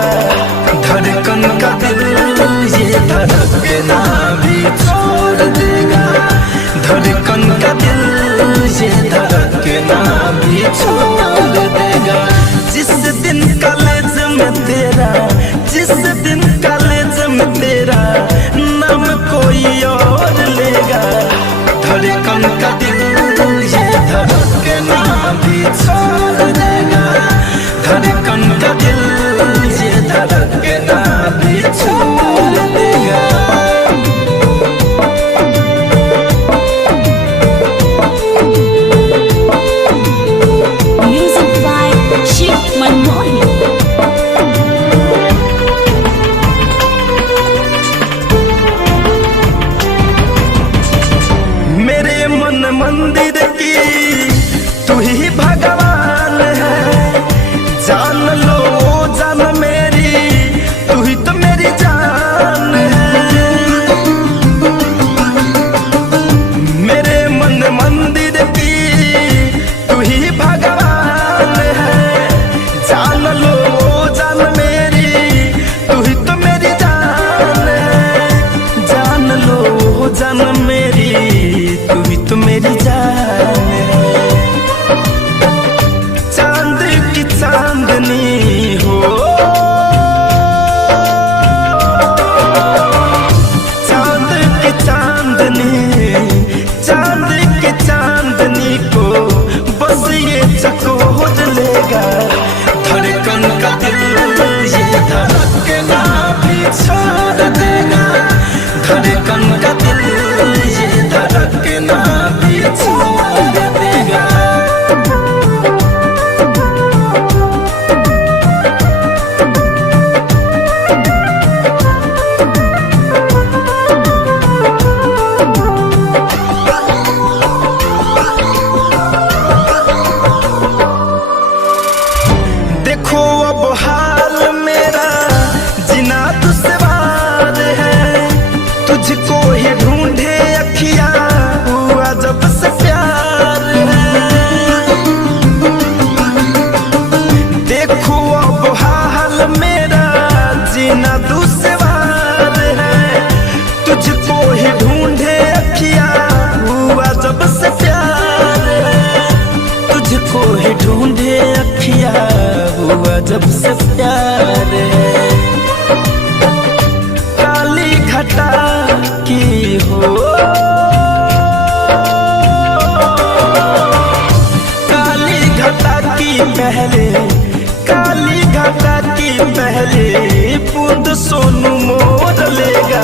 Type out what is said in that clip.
लेगा, धड़कन का दिल ये धड़कना भी छोड़ देगा, धड़कन का दिल ये धड़कना भी छोड़ देगा। जिस दिन कॉलेज में तेरा, जिस दिन कॉलेज में तेरा नाम कोई और लेगा, धड़कन का दिल ये धड़कना भी छोड़ देगा, धड़कन का दिल ये धड़कना भी छोड़ देगा। Music by Shiv Manmohan. मेरे मन मंदिर की तू ही भगवान है, जान लो जान मेरी, तू ही तो मेरी जान है। मेरे मन मंदिर की तू ही भगवान है, जान लो जान मेरी, तू ही तो मेरी जान है। जान लो जान मेरी, तू ही तो मेरी जान है। चांद की चांदनी हो, चांद की चांदनी, चांद की चांदनी को बस ये चकोर लेगा, धड़कन का दिल ये धड़कना भी छोड़ देगा, धड़कन का दिल ये धड़कना भी छोड़ देगा। देखो अब हाल मेरा जीना दुश्वार है, तुझको ही ढूंढे अखिया हुआ जब से प्यार है। देखो अब हाल मेरा जीना दुश्वार है, तुझको ही ढूंढे अखिया हुआ जब से प्यार है, तुझको ही ढूंढे अखिया हुआ जब से प्यार है। काली घटा की हो, काली घटा की पहले, काली घटा की पहले बूंद सोनू मोर लेगा,